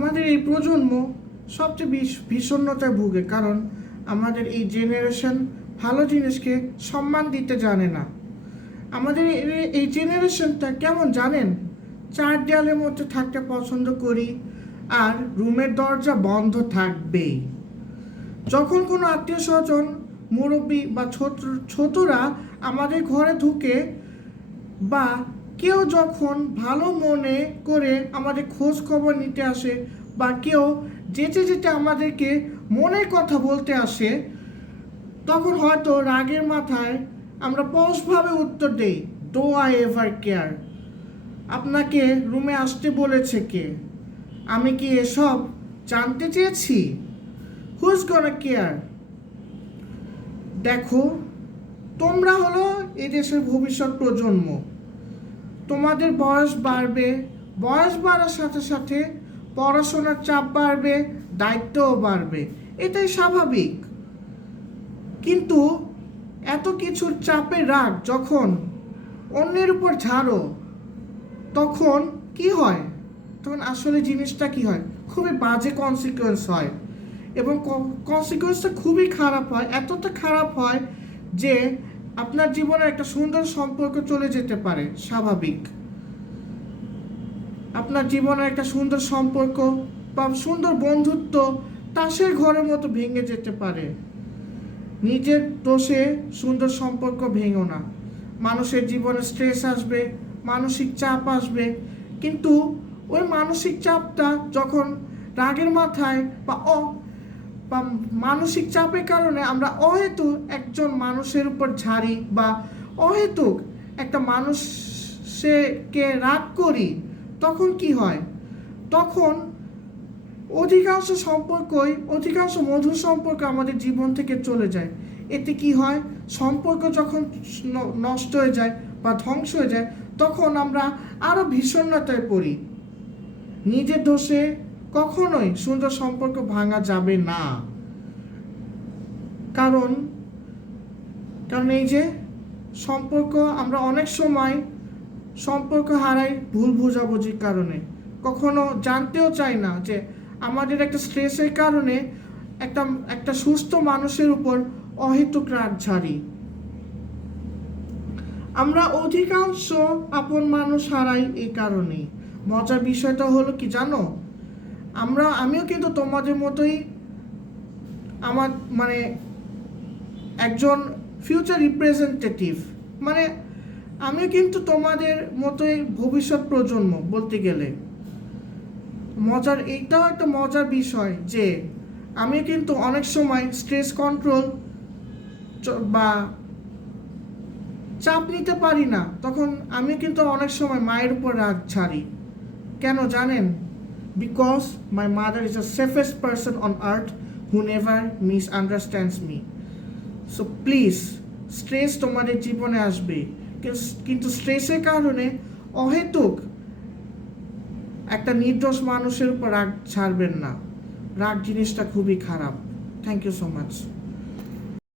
আমাদের এই প্রজন্ম সবচেয়ে বিষণ্ণতায় ভুগে, কারণ আমাদের এই জেনারেশন ভালো জিনিসকে সম্মান দিতে জানে না। আমাদের এই জেনারেশনটা কেমন জানেন? চার দেয়ালের মধ্যে থাকতে পছন্দ করি, আর রুমের দরজা বন্ধ থাকবেই। যখন কোনো আত্মীয় স্বজন, মুরব্বী বা ছোটরা আমাদের ঘরে ঢুকে, বা কেউ যখন ভালো মনে করে আমাদের খোঁজ খবর নিতে আসে, বা কেউ যেতে যেতে আমাদেরকে মনের কথা বলতে আসে, তখন হয়তো রাগের মাথায় আমরা পশভাবে উত্তর দেই, ডো আই এভার কেয়ার? আপনাকে রুমে আসতে বলেছে কে? আমি কি এসব জানতে চেয়েছি? Who's gonna care? দেখো, তোমরা হলো এই দেশের ভবিষ্যৎ প্রজন্ম। তোমাদের বয়স বাড়বে, বয়স বাড়ার সাথে সাথে পড়াশোনার চাপ বাড়বে, দায়িত্বও বাড়বে, এটাই স্বাভাবিক। কিন্তু এত কিছুর চাপে রাগ যখন অন্যের উপর ঝাড়ো, তখন কি হয়? তখন আসলে জিনিসটা কি হয়? খুবই বাজে কনসিকুয়েন্স হয়, এবং কনসিকুয়েন্সটা খুবই খারাপ হয়। এতটা খারাপ হয় যে আপনার জীবনে একটা সুন্দর সম্পর্ক চলে যেতে পারে। স্বাভাবিক, আপনার জীবনে একটা সুন্দর সম্পর্ক বা সুন্দর বন্ধুত্ব তাসের ঘরের মতো ভেঙে যেতে পারে। নিজের দোষে সুন্দর সম্পর্ক ভেঙো না। মানুষের জীবনে স্ট্রেস আসবে, মানসিক চাপ আসবে, কিন্তু ওই মানসিক চাপটা যখন রাগের মাথায় বা মানসিক চাপের কারণে আমরা অহেতুক একজন মানুষের উপর ঝাড়ি, বা অহেতুক একটা মানুষকে রাগ করি, তখন কি হয়? তখন অধিকাংশ মধুর সম্পর্ক আমাদের জীবন থেকে চলে যায়। এতে কি হয়? সম্পর্ক যখন নষ্ট হয়ে যায় বা ধ্বংস হয়ে যায়, তখন আমরা আরো বিষণ্ণতায় পড়ি। নিজের দোষে কখনোই সুন্দর সম্পর্ক ভাঙা যাবে না। কারণ এই যে সম্পর্ক, আমরা অনেক সময় সম্পর্ক হারাই ভুল বোঝাবুঝির কারণে। কখনো জানতেও চাই না যে আমাদের একটা স্ট্রেসের কারণে একটা সুস্থ মানুষের উপর অহেতুক রাগ ঝাড়ি। আমরা অধিকাংশ আপন মানুষ হারাই এই কারণেই। মজার বিষয়টা হলো কি জানো? আমিও কিন্তু তোমাদের মতোই একজন ফিউচার রিপ্রেজেন্টেটিভ। আমিও কিন্তু তোমাদের মতোই ভবিষ্যৎ প্রজন্ম বলতে গেলে। এইটাও একটা মজার বিষয় যে আমি কিন্তু অনেক সময় স্ট্রেস কন্ট্রোল বা চাপ নিতে পারি না, তখন আমি কিন্তু অনেক সময় মায়ের উপর রাগ ছাড়ি। কেন জানেন? Because my mother is the safest person on earth who never misunderstands me. So please, stress তোমাদের জীবনে আসবে, কিন্তু স্ট্রেসের কারণে অহেতুক একটা নির্দোষ মানুষের উপর রাগ ছাড়বেন না। রাগ জিনিসটা খুবই খারাপ। Thank you so much.